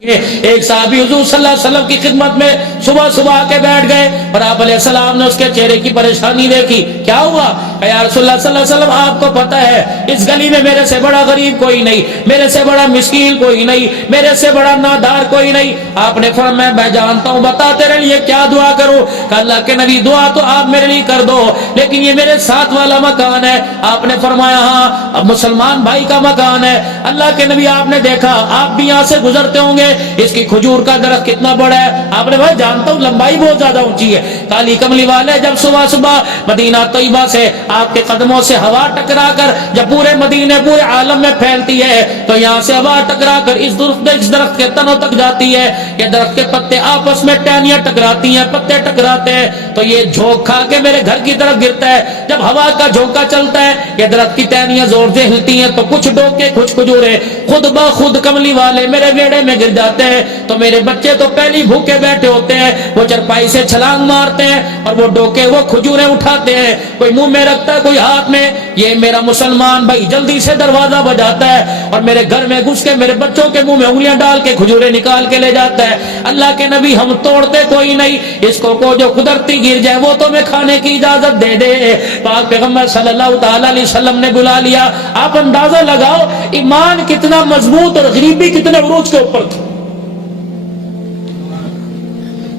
ایک صحابی حضور صلی اللہ علیہ وسلم کی خدمت میں صبح صبح کے بیٹھ گئے اور آپ علیہ السلام نے اس کے چہرے کی پریشانی دیکھی. کیا ہوا؟ کہ یا رسول اللہ صلی اللہ علیہ وسلم آپ کو پتہ ہے اس گلی میں میرے سے بڑا غریب کوئی نہیں, میرے سے بڑا مسکین کوئی نہیں, میرے سے بڑا نادار کوئی نہیں. آپ نے فرمایا میں جانتا ہوں, بتا تیرے لیے کیا دعا کروں. کہ اللہ کے نبی دعا تو آپ میرے لیے کر دو, لیکن یہ میرے ساتھ والا مکان ہے. آپ نے فرمایا ہاں اب مسلمان بھائی کا مکان ہے. اللہ کے نبی آپ نے دیکھا آپ بھی یہاں سے گزرتے ہوں گے, اس کی کھجور کا درخت کتنا بڑا ہے. آپ نے بھائی جانتا ہوں لمبائی بہت زیادہ اونچی ہے. کالی کملی والے جب صبح صبح مدینہ طیبہ سے آپ کے قدموں سے ہوا ٹکرا کر جب پورے مدینے پورے عالم میں پھیلتی ہے تو یہاں سے ہوا ٹکرا کر اس درخت کے تنوں تک جاتی ہے. یہ درخت کے پتے آپس میں ٹہنیاں ٹکراتی ہیں, پتے ٹکراتے ہیں تو یہ جھونک کھا کے میرے گھر کی طرف گرتا ہے. جب ہوا کا جھونکا چلتا ہے یہ درخت کی ٹہنیاں زور سے ہلتی ہیں تو کچھ ڈوکے کچھ کھجورے خود بخود کملی والے میرے ویڑے میں گر جاتے ہیں. تو میرے بچے تو پہلی بھوکے بیٹھے ہوتے ہیں, وہ چرپائی سے چھلانگ مارتے ہیں اور وہ ڈوکے وہ کھجوریں اٹھاتے ہیں, کوئی منہ میں رکھتا ہے کوئی ہاتھ میں. یہ میرا مسلمان بھائی جلدی سے دروازہ بجاتا ہے اور میرے گھر میں گھس کے میرے بچوں کے منہ میں انگلیاں ڈال کے کھجوریں نکال کے لے جاتا ہے. اللہ کے نبی ہم توڑتے کوئی نہیں, اس کو جو قدرتی گر جائے وہ تو میں کھانے کی اجازت دے دے. پاک پیغمبر صلی اللہ تعالی علیہ وسلم نے بلا لیا. آپ اندازہ لگاؤ ایمان کتنا مضبوط اور غریبی کتنے عروج کے اوپر تھی.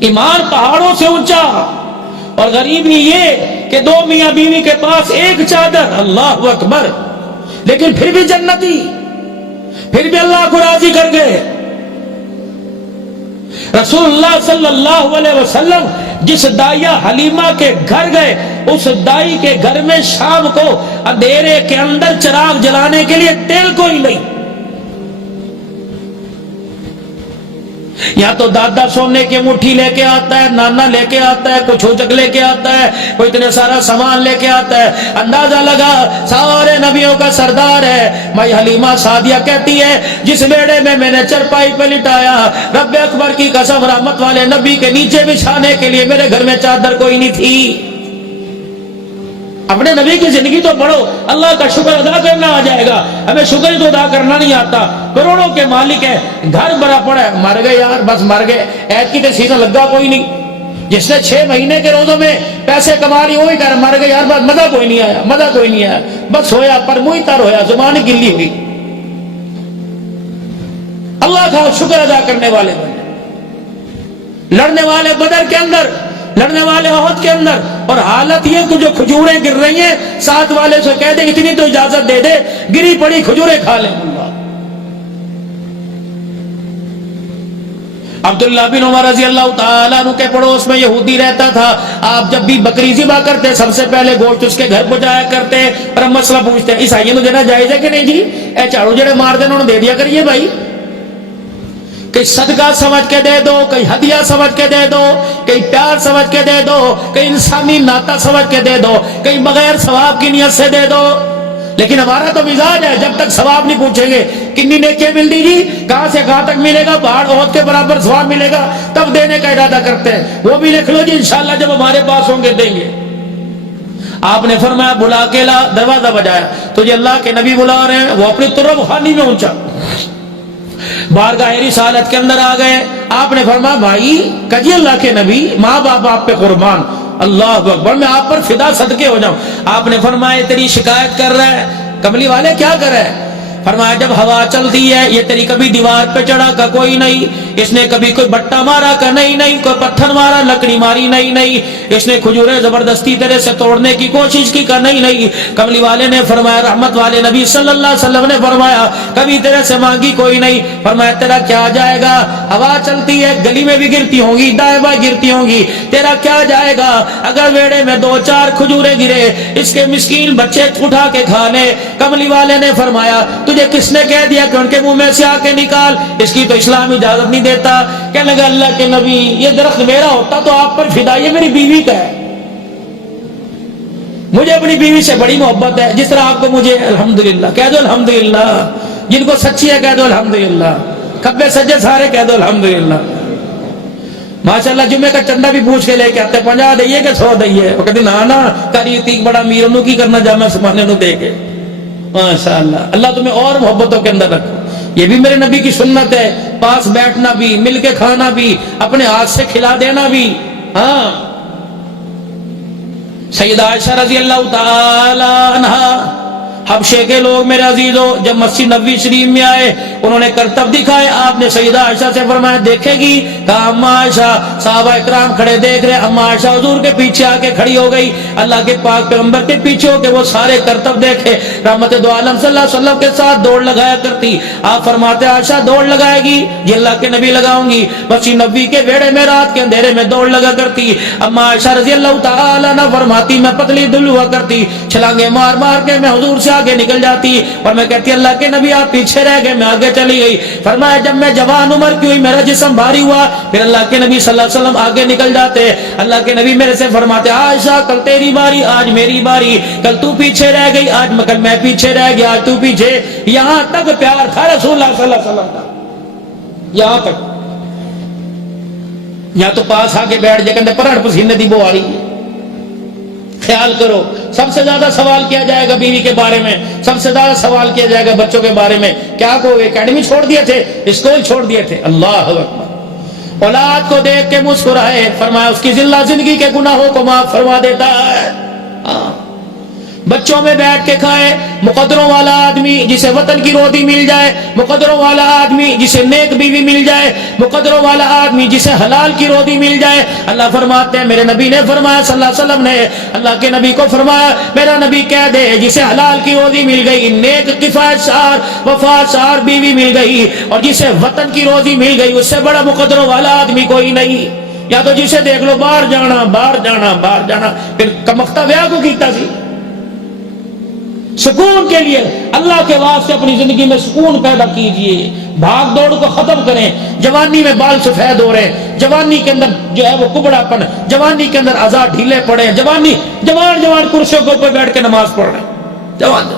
ایمان پہاڑوں سے اونچا اور غریبی یہ کہ دو میاں بیوی کے پاس ایک چادر. اللہ اکبر. لیکن پھر بھی جنتی, پھر بھی اللہ کو راضی کر گئے. رسول اللہ صلی اللہ علیہ وسلم جس دائیا حلیمہ کے گھر گئے اس دائی کے گھر میں شام کو اندھیرے کے اندر چراغ جلانے کے لیے تیل کوئی نہیں. یا تو دادا سونے کی مٹھی لے کے آتا ہے, نانا لے کے آتا ہے, کچھ ہوچک لے کے آتا ہے, کوئی اتنے سارا سامان لے کے آتا ہے. اندازہ لگا سارے نبیوں کا سردار ہے. مائی حلیمہ سعدیہ کہتی ہے جس بیڑے میں نے چرپائی پہ لٹایا رب اکبر کی قسم رحمت والے نبی کے نیچے بچھانے کے لیے میرے گھر میں چادر کوئی نہیں تھی. اپنے نبی کی زندگی تو پڑھو, اللہ کا شکر ادا کرنا آ جائے گا. ہمیں شکر ہی تو ادا کرنا نہیں آتا. کروڑوں کے مالک ہے, گھر بڑا پڑا ہے, مر گئے یار بس مر گئے. عید کی تو سیزن لگا کوئی نہیں. جس نے 6 مہینے کے روزوں میں پیسے کما لی وہی کہہ مر گئے یار بس مزہ کوئی نہیں آیا, مزہ کوئی نہیں آیا, بس ہویا پر منہ تر ہویا, زبان گلی ہوئی. اللہ کا شکر ادا کرنے والے بنے. لڑنے والے بدر کے اندر, لڑنے والے احد کے اندر, اور حالت یہ کہ جو کھجوریں گر رہی ہیں ساتھ والے سے کہہ دے اتنی تو اجازت دے دے گری پڑی کھجوریں کھا لیں. عبداللہ بن عمر رضی اللہ تعالیٰ عنہ کے پڑوس میں یہودی رہتا تھا. آپ جب بھی بکری ذبح کرتے سب سے پہلے گوشت اس کے گھر پہنچایا کرتے اور ہم مسئلہ پوچھتے ہیں عیسائیوں کو دینا جائز ہے کہ نہیں جی؟ اے چاڑو جڑے مار دے انہوں نے دے دیا کریے بھائی. کہیں صدقہ سمجھ کے دے دو, کہیں ہدیہ سمجھ کے دے دو, کہیں پیار سمجھ کے دے دو, کہیں انسانی ناتا سمجھ کے دے دو, کہیں بغیر ثواب کی نیت سے دے دو. لیکن ہمارا تو مزاج ہے جب تک ثواب نہیں پوچھیں گے کتنی نیکیاں مل دی جی, کہاں سے کہاں تک ملے گا, پہاڑ احد کے برابر ثواب ملے گا تب دینے کا ارادہ کرتے ہیں. وہ بھی لکھ لو جی انشاءاللہ جب ہمارے پاس ہوں گے دیں گے. آپ نے فرمایا بلا کے لا, دروازہ بجایا تو یہ اللہ کے نبی بلا رہے ہیں. وہ اپنی طرف خانی میں اونچا بارگاہ رسالت کے اندر آ گئے. آپ نے فرمایا بھائی کہیے اللہ کے نبی ماں باپ آپ پہ قربان, اللہ اکبر میں آپ پر فدا صدقے ہو جاؤں. آپ نے فرمایا تیری شکایت کر رہا ہے. کملی والے کیا کر رہے ہیں؟ فرمایا جب ہوا چلتی ہے یہ تیری کبھی دیوار پہ چڑھا کا کوئی نہیں, اس نے کبھی کوئی بٹا مارا کا نہیں, کوئی پتھر مارا لکڑی ماری نہیں, اس نے کھجوریں زبردستی تیرے سے توڑنے کی کوشش کی کا نہیں. کملی والے نے فرمایا رحمت والے نبی صلی اللہ علیہ وسلم نے فرمایا کبھی تیرے سے مانگی کوئی نہیں. فرمایا تیرا کیا جائے گا, ہوا چلتی ہے گلی میں بھی گرتی ہوں گی, دائیں بائیں گرتی ہوں گی, تیرا کیا جائے گا اگر ویڑے میں 2-4 کھجوریں گرے اس کے مسکین بچے اٹھا کے کھا لے. کملی والے نے فرمایا تجھے کس نے کہہ دیا کہ ان کے منہ میں سے آ کے نکال, اس کی تو اسلام اجازت نہیں دیتا. کہنے لگا اللہ کے نبی یہ درخت میرا ہوتا تو آپ پر فدا, یہ میری بیوی کا ہے, مجھے اپنی بیوی سے بڑی محبت ہے. جس طرح آپ کو مجھے الحمدللہ کہہ دو الحمدللہ, جن کو سچی ہے کہہ دو الحمدللہ, کھبے سجے سارے کہہ دو الحمدللہ. ماشاءاللہ جمعے کا چندہ بھی پوچھ کے لے کے آتے 50 دئیے کہ 100 دئیے. وہ کہتے نا کری تھی بڑا امیر انہوں کی کرنا جامع سمانے انہوں دے کے. ماشاءاللہ اللہ تمہیں اور محبتوں کے اندر رکھو. یہ بھی میرے نبی کی سنت ہے پاس بیٹھنا بھی، مل کے کھانا بھی، اپنے ہاتھ سے کھلا دینا بھی. ہاں سیدہ عائشہ رضی اللہ تعالی عنہا، حبشے کے لوگ میرے عزیزو جب مسجد نبوی شریف میں آئے انہوں نے کرتب دکھائے. آپ نے سیدہ عائشہ سے فرمایا دیکھے گی؟ کہا اما عائشہ. صحابہ اکرام کھڑے دیکھ رہے. اما عائشہ حضور کے پیچھے آ کے کھڑی ہو گئی، اللہ کے پاک پیغمبر کے پیچھے ہو کے وہ سارے کرتب دیکھے. رحمت دو عالم صلی اللہ علیہ وسلم کے ساتھ دوڑ لگایا کرتی. آپ فرماتے عائشہ دوڑ لگائے گی؟ یہ اللہ کے نبی لگاؤں گی. مسجد نبوی کے بیڑے میں رات کے اندھیرے میں دوڑ لگا کرتی. اما عائشہ رضی اللہ تعالی عنہ فرماتی میں پتلی دل ہوا کرتی، چھلانگے مار مار کے میں حضور سے آگے نکل جاتی اور میں کہتی اللہ کے نبی آپ پیچھے رہ گئے، میں آگے چلی گئی. فرمایا جب میں جوان عمر کی ہوئی میرا جسم بھاری ہوا پھر اللہ کے نبی صلی اللہ علیہ وسلم آگے نکل جاتے. اللہ کے نبی میرے سے فرماتے عائشہ کل تیری باری آج میری باری، کل تو پیچھے رہ گئی آج کل میں پیچھے رہ گیا آج تو پیچھے. یہاں تک پیار تھا رسول اللہ صلی اللہ علیہ وسلم کا. یہاں تک یا تو پاس آ کے بیٹھ جائے کہ پرڑ پسینے دی بو آ رہی ہے. خیال کرو سب سے زیادہ سوال کیا جائے گا بیوی کے بارے میں، سب سے زیادہ سوال کیا جائے گا بچوں کے بارے میں. کیا کہو گے؟ اکیڈمی چھوڑ دیے تھے، اسکول چھوڑ دیے تھے. اللہ اکبر. اولاد کو دیکھ کے مسکرائے، فرمایا اس کی زندگی کے گناہوں کو معاف فرما دیتا ہے. بچوں میں بیٹھ کے کھائے. مقدروں والا آدمی جسے وطن کی روٹی مل جائے، مقدروں والا آدمی جسے نیک بیوی مل جائے، مقدروں والا آدمی جسے حلال کی روٹی مل جائے. اللہ فرماتے ہیں میرے نبی نے فرمایا صلی اللہ علیہ وسلم نے اللہ کے نبی کو فرمایا میرا نبی کہہ دے جسے حلال کی روٹی مل گئی، نیک کفایت سار وفات سار بیوی مل گئی، اور جسے وطن کی روٹی مل گئی اس سے بڑا مقدروں والا آدمی کوئی نہیں. یا تو جسے دیکھ لو باہر جانا باہر جانا باہر جانا، پھر کمختہ بیاہ کو کیتا سی. سکون کے لیے اللہ کے واسطے اپنی زندگی میں سکون پیدا کیجئے. بھاگ دوڑ کو ختم کریں. جوانی میں بال سفید ہو رہے ہیں، جوانی کے اندر جو ہے وہ کبڑا پن، جوانی کے اندر اعضاء ڈھیلے پڑے ہیں، جوان کرسیوں کے اوپر بیٹھ کے نماز پڑھ رہے ہیں. جوان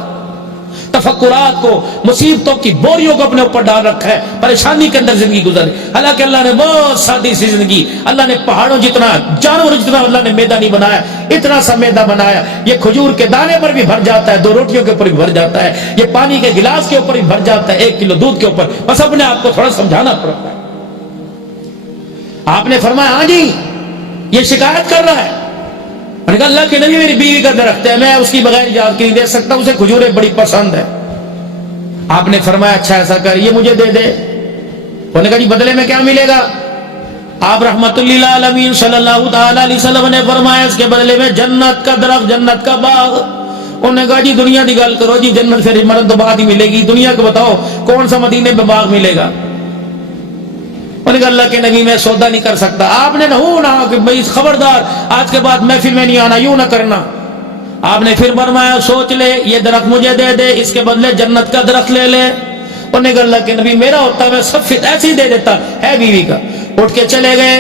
تفکرات کو، مصیبتوں کی بوریوں کو اپنے اوپر ڈال رکھا ہے، پریشانی کے اندر زندگی گزاری. حالانکہ اللہ نے بہت سادی سی زندگی، اللہ نے پہاڑوں جتنا، جانور جتنا اللہ نے میدہ نہیں بنایا، اتنا سا میدہ بنایا. یہ کھجور کے دانے پر بھی بھر جاتا ہے، 2 روٹیوں کے اوپر بھی بھر جاتا ہے، یہ پانی کے گلاس کے اوپر بھی بھر جاتا ہے، 1 کلو دودھ کے اوپر. بس اپنے آپ کو تھوڑا سمجھانا پڑتا ہے. آپ نے فرمایا ہاں جی یہ شکایت کر رہا ہے. میں نے کہا اللہ کے نبی میری بیوی کا درخت ہے، میں اس کی بغیر اجازت نہیں دے سکتا، اسے کھجوریں بڑی پسند ہے. آپ نے فرمایا اچھا ایسا کر یہ مجھے دے دے. انہوں نے کہا جی بدلے میں کیا ملے گا؟ آپ رحمت للعالمین صلی اللہ تعالی علیہ وسلم نے فرمایا اس کے بدلے میں جنت کا درخت، جنت کا باغ. انہوں نے کہا جی دنیا کی گل کرو جی، جنت پھر مرن تو بعد ہی ملے گی، دنیا کو بتاؤ کون سا مدینے میں باغ ملے گا؟ انہوں نے کہا اللہ کے نبی میں سودا نہیں کر سکتا. آپ نے نہ کہ بھائی خبردار آج کے بعد محفل میں نہیں آنا، یوں نہ کرنا. آپ نے پھر فرمایا سوچ لے یہ درخت مجھے دے دے، اس کے بدلے جنت کا درخت لے لے. انہوں نے کہا اللہ کے نبی میرا ہوتا میں سب ایسے ہی دے دیتا، ہے بیوی کا. اٹھ کے چلے گئے.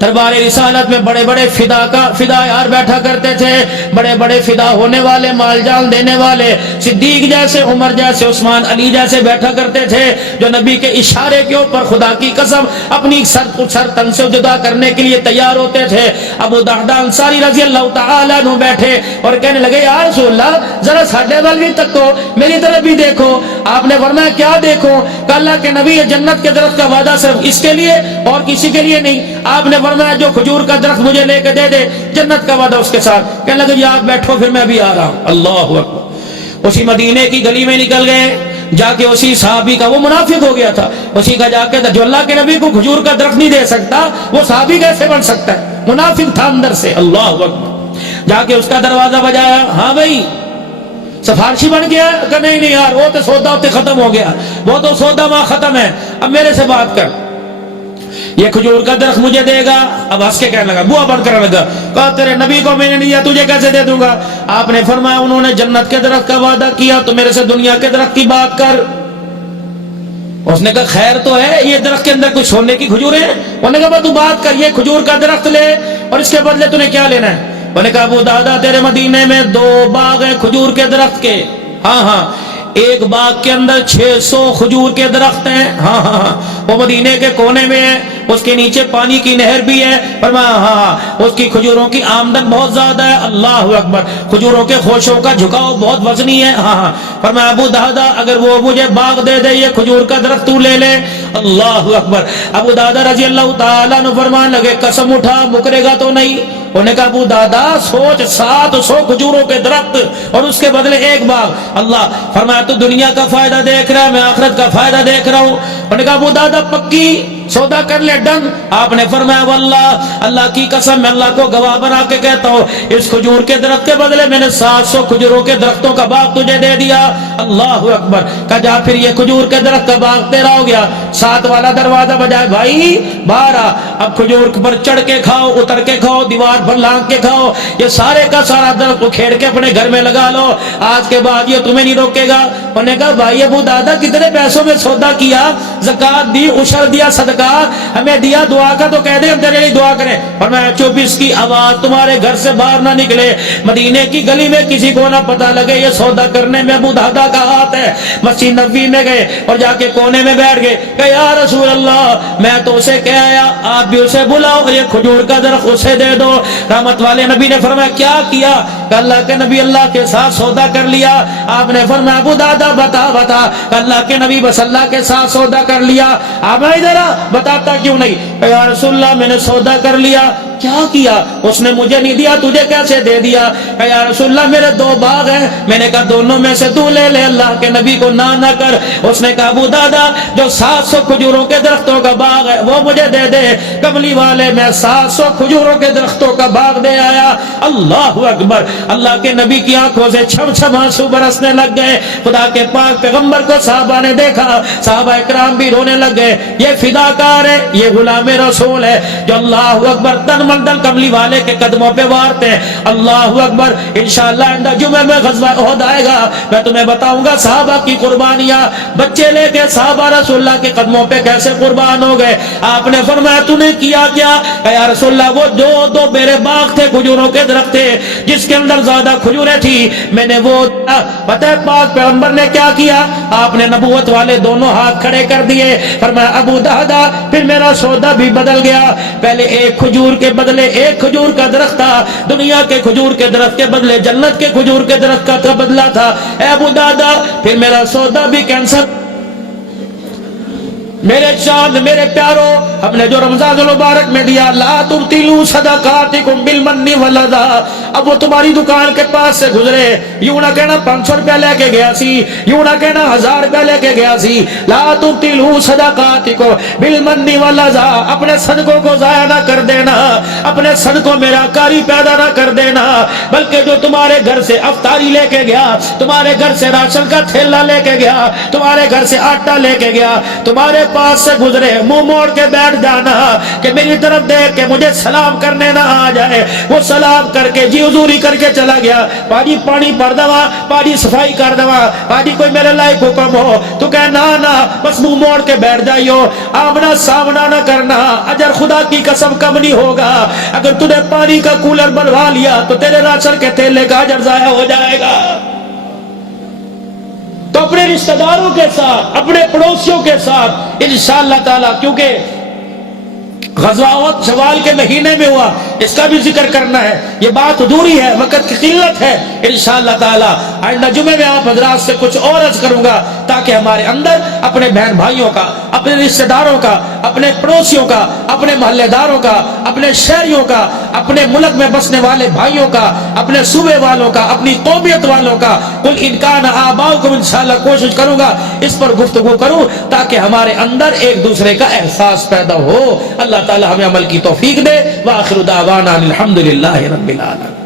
دربار رسالت میں بڑے بڑے فدایار بیٹھا کرتے تھے، بڑے بڑے فدا ہونے والے، مال جان دینے والے، صدیق جیسے، عمر جیسے، عثمان علی جیسے بیٹھا کرتے تھے، جو نبی کے اشارے کے اوپر خدا کی قسم اپنی سر تن سے جدا کرنے کے لیے تیار ہوتے تھے. ابو درداء انصاری رضی اللہ تعالیٰ عنہ بیٹھے اور کہنے لگے یا رسول اللہ ذرا ساڈے وال بھی تکو، میری طرف بھی دیکھو. آپ نے فرمایا کیا دیکھو؟ کہ اللہ کے نبی جنت کے درخت کا وعدہ صرف اس کے لیے اور کسی کے لیے نہیں. آپ نے فرمایا جو کھجور کا درخت مجھے لے کے دے دے، جنت کا وعدہ اس کے ساتھ. کہنے لگے جی آپ بیٹھو پھر میں بھی آ رہا ہوں. اللہ اکبر. اسی مدینے کی گلی میں نکل گئے. جا کے اسی صحابی کا، وہ منافق ہو گیا تھا، اسی کا جا کے جو اللہ کے نبی کو کھجور کا درخت نہیں دے سکتا وہ صحابی کیسے بن سکتا ہے؟ منافق تھا اندر سے. اللہ اکبر. جا کے اس کا دروازہ بجایا. ہاں بھائی سفارشی بن گیا؟ کہ نہیں یار وہ تو سودا ہوتے ختم ہو گیا، وہ تو سودا وہاں ختم ہے، اب میرے سے بات کر. یہ کھجور کا درخت مجھے دے گا. اب ہنس کے کہنے لگا، بوا بن کرنے لگا، کہا تیرے نبی کو میں نے نہیں دیا تجھے کیسے دے دوں گا؟ آپ نے فرمایا انہوں نے جنت کے درخت کا وعدہ کیا تو میرے سے دنیا کے درخت کی بات کر. اس نے کہا خیر تو ہے یہ درخت کے اندر کچھ سونے کی کھجوریں ہیں؟ انہوں نے کہا تو بات کر، یہ کھجور کا درخت لے اور اس کے بدلے تُنے کیا لینا ہے؟ انہوں نے کہا ابو دادا تیرے مدینے میں 2 باغ ہیں کھجور کے درخت کے. ہاں ایک باغ کے اندر 600 کھجور کے درخت ہیں. ہاں وہ مدینے کے کونے میں ہے، اس کے نیچے پانی کی نہر بھی ہے. فرمایا ہاں اس کی کھجوروں کی آمدن بہت زیادہ ہے. اللہ اکبر. کھجوروں کے خوشوں کا جھکاؤ بہت وزنی ہے. ہاں فرمایا ابو دادا اگر وہ مجھے باغ دے دے، یہ کھجور کا درخت تو لے لے اللہ اکبر. ابو دادا رضی اللہ تعالیٰ عنہ فرمان لگے قسم اٹھا مکرے گا تو نہیں؟ انہوں نے کہا ابو دادا سوچ 700 کھجوروں کے درخت اور اس کے بدلے ایک باغ. اللہ فرمایا تو دنیا کا فائدہ دیکھ رہا ہے میں آخرت کا فائدہ دیکھ رہا ہوں. انہوں نے کہا ابو دادا پکی سودا کر لے ڈن. آپ نے فرمایا واللہ اللہ کی قسم میں اللہ کو گواہ بنا کے کہتا ہوں اس کھجور کے درخت کے بدلے میں نے 700 کھجوروں کے درختوں کا باغ تجھے دے دیا. اللہ اکبر. کہا جا پھر یہ کھجور کے درخت کا باغ تیرا ہو گیا. 7 والا دروازہ بجائے بھائی باہر آ, اب کھجور پر چڑھ کے کھاؤ اتر کے کھاؤ دیوار پر لانگ کے کھاؤ, یہ سارے کا سارا درخت کھیڑ کے اپنے گھر میں لگا لو, آج کے بعد یہ تمہیں نہیں روکے گا. انہوں نے کہا بھائی ابو دادا کتنے پیسوں میں سودا کیا, زکات دی, عشر دیا, صدقہ ہمیں دیا, دعا کا تو کہہ دے ہم تیرے لیے دعا کریں. اور میں 24 کی آواز تمہارے گھر سے باہر نہ نکلے, مدینے کی گلی میں کسی کو نہ پتہ لگے یہ سودا کرنے میں ابو دادا کا ہاتھ ہے. مسجد نبوی میں گئے اور جا کے کونے میں بیٹھ گئے. کہ یا رسول اللہ میں تو اسے کہہ آیا آپ بھی اسے بلاؤ اور یہ کھجور کا درخت اسے دے دو. رحمت والے نبی نے فرمایا کیا کیا؟ کہ اللہ کے نبی اللہ کے ساتھ سودا کر لیا. آپ نے فرمایا ابو دادا بتا بتا. اللہ کے نبی بس اللہ کے ساتھ سودا کر لیا. آپ ادھر بتاتا کیوں نہیں؟ یا رسول اللہ میں نے سودا کر لیا. کیا کیا؟ اس نے مجھے نہیں دیا تجھے کیسے دے دیا؟ کہ یا رسول اللہ میرے 2 باغ ہیں. میں نے کہا دونوں میں سے تو لے لے, اللہ کے نبی کو نہ کر. اس نے کہا ابو دادا جو 700 کھجوروں کے درختوں کا باغ ہے وہ مجھے دے دے. کملی والے میں 700 کھجوروں کے درختوں کا باغ دے آیا. اللہ اکبر. اللہ کے نبی کی آنکھوں سے چھم چھم آنسو برسنے لگ گئے. خدا کے پاک پیغمبر کو صحابہ نے دیکھا, صحابہ اکرام بھی رونے لگ گئے. یہ فداکار ہے, یہ غلام رسول ہے جو اللہ اکبر تن مندل کملی والے کے قدموں پہ وارتے ہیں. اللہ اکبر. انشاءاللہ آئندہ جمعے میں غزوہ احد آئے گا, میں تمہیں بتاؤں گا صحابہ کی قربانیاں. بچے لے کے صحابہ رسول اللہ کے قدموں پہ کیسے قربان ہو گئے. آپ نے فرمایا تو نے کیا کیا؟ کہ یا رسول اللہ وہ جو 2 میرے باغ تھے کھجوروں کے درخت تھے جس کے اندر زیادہ کھجوریں تھی میں نے وہ پتہ ہے پاک پیغمبر نے کیا کیا؟ آپ نے نبوت والے دونوں ہاتھ کھڑے کر دیے. فرمایا ابو دادا پھر میرا سودا بھی بدل گیا. پہلے ایک کھجور کے بدلے ایک کھجور کا درخت تھا, دنیا کے کھجور کے درخت کے بدلے جنت کے کھجور کے درخت کا بدلا تھا. اے ابو دادا پھر میرا سودا بھی کینسل. میرے چاند میرے پیارو ہم نے جو رمضان المبارک میں دیا لا تبطلوا صدقاتکم بالمن والأذى. اب وہ تمہاری دکان کے پاس سے گزرے, یوں نہ کہنا 500 روپیہ لے کے گیا سی, یوں نہ کہنا 1000 روپیہ لے کے گیا سی. لا تبطلوا صدقاتکم بالمن والأذى. اپنے صدقوں کو ضائع نہ کر دینا, اپنے صدقوں میں راکاری پیدا نہ کر دینا, بلکہ جو تمہارے گھر سے افطاری لے کے گیا, تمہارے گھر سے راشن کا تھیلا لے کے گیا, تمہارے گھر سے آٹا لے کے گیا, تمہارے پاس سے گزرے منہ موڑ کے بیٹھ جانا کہ میری طرف دیکھ کے مجھے سلام کرنے نہ آ جائے. وہ سلام کر کے جی حضوری کر کے چلا گیا. پاجی پانی بھر دوا, پاجی صفائی کر دوا, پاجی کوئی میرے لائق حکم ہو تو کہ نہ بس منہ موڑ کے بیٹھ جائیو. آمنا سامنا نہ کرنا, اجر خدا کی قسم کم نہیں ہوگا. اگر تُو نے پانی کا کولر بنوا لیا تو تیرے راشن کے تھیلے کا اجر ضائع ہو جائے گا. تو اپنے رشتہ داروں کے ساتھ, اپنے پڑوسیوں کے ساتھ انشاءاللہ تعالی, کیونکہ غزوہ احد شوال کے مہینے میں ہوا, اس کا بھی ذکر کرنا ہے. یہ بات ادھوری ہے, وقت کی قلت ہے. انشاءاللہ تعالی آئندہ جمعے میں آپ حضرات سے کچھ اور عرض کروں گا تاکہ ہمارے اندر اپنے بہن بھائیوں کا, اپنے رشتہ داروں کا, اپنے پڑوسیوں کا, اپنے محلے داروں کا, اپنے شہریوں کا, اپنے ملک میں بسنے والے بھائیوں کا, اپنے صوبے والوں کا, اپنی قومیت والوں کا, قل ان کان آباؤکم, انشاءاللہ کوشش کروں گا اس پر گفتگو کروں تاکہ ہمارے اندر ایک دوسرے کا احساس پیدا ہو. اللہ تعالی ہمیں عمل کی توفیق دے. وآخر دعوانا الحمدللہ رب العالمین.